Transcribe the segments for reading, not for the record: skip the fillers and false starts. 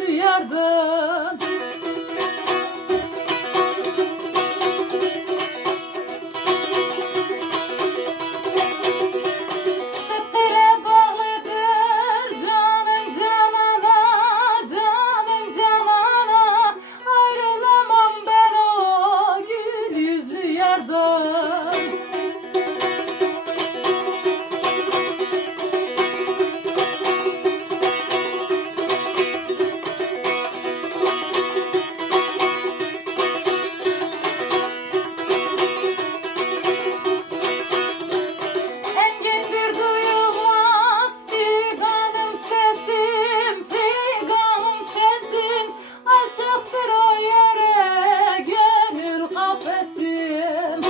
yüzlü yardan. Sıtkıyla bağlıdır canım canana, canım canana. Ayrılamam ben o gül yüzlü yardan. Engindir duyulmaz figanım sesim, figanım sesim. Açıktır o yere gönül kafesim.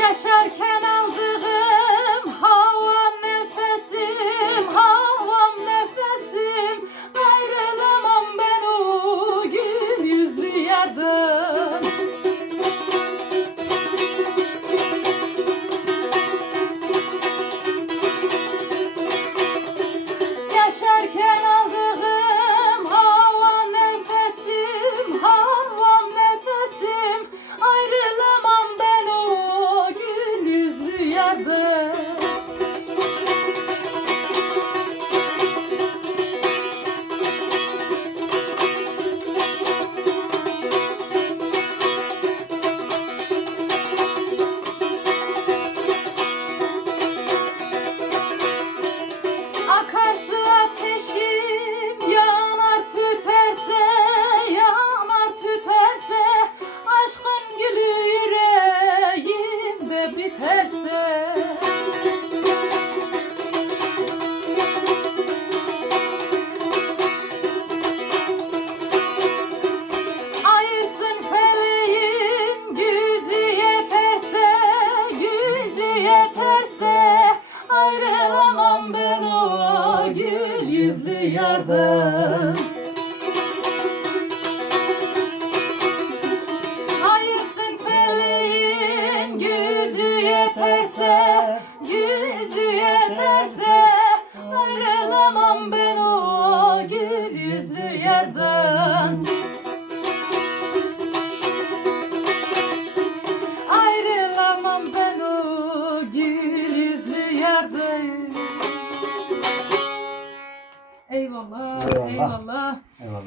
Yaşarken aldığım havam nefesim, havam nefesim. Ayrılamam ben o gül yüzlü yardan. Yaşarken aldığım havam nefesim, havam nefesim. Ayrılamam ben o gül yüzlü yardan. Akarsu ateşim yanar tüterse, yanar tüterse. Aşkın gülü yüreğimde biterse. Ayırsın feleğin gücü yeterse, gücü yeterse. Ayrılamam ben o gül yüzlü yardan. Ayırsın feleğin gücü yeterse, gücü yeterse. Ayrılamam ben o gül yüzlü yardan. Ayrılamam ben o gül yüzlü yardan. Eyvallah, eyvallah. Eyvallah.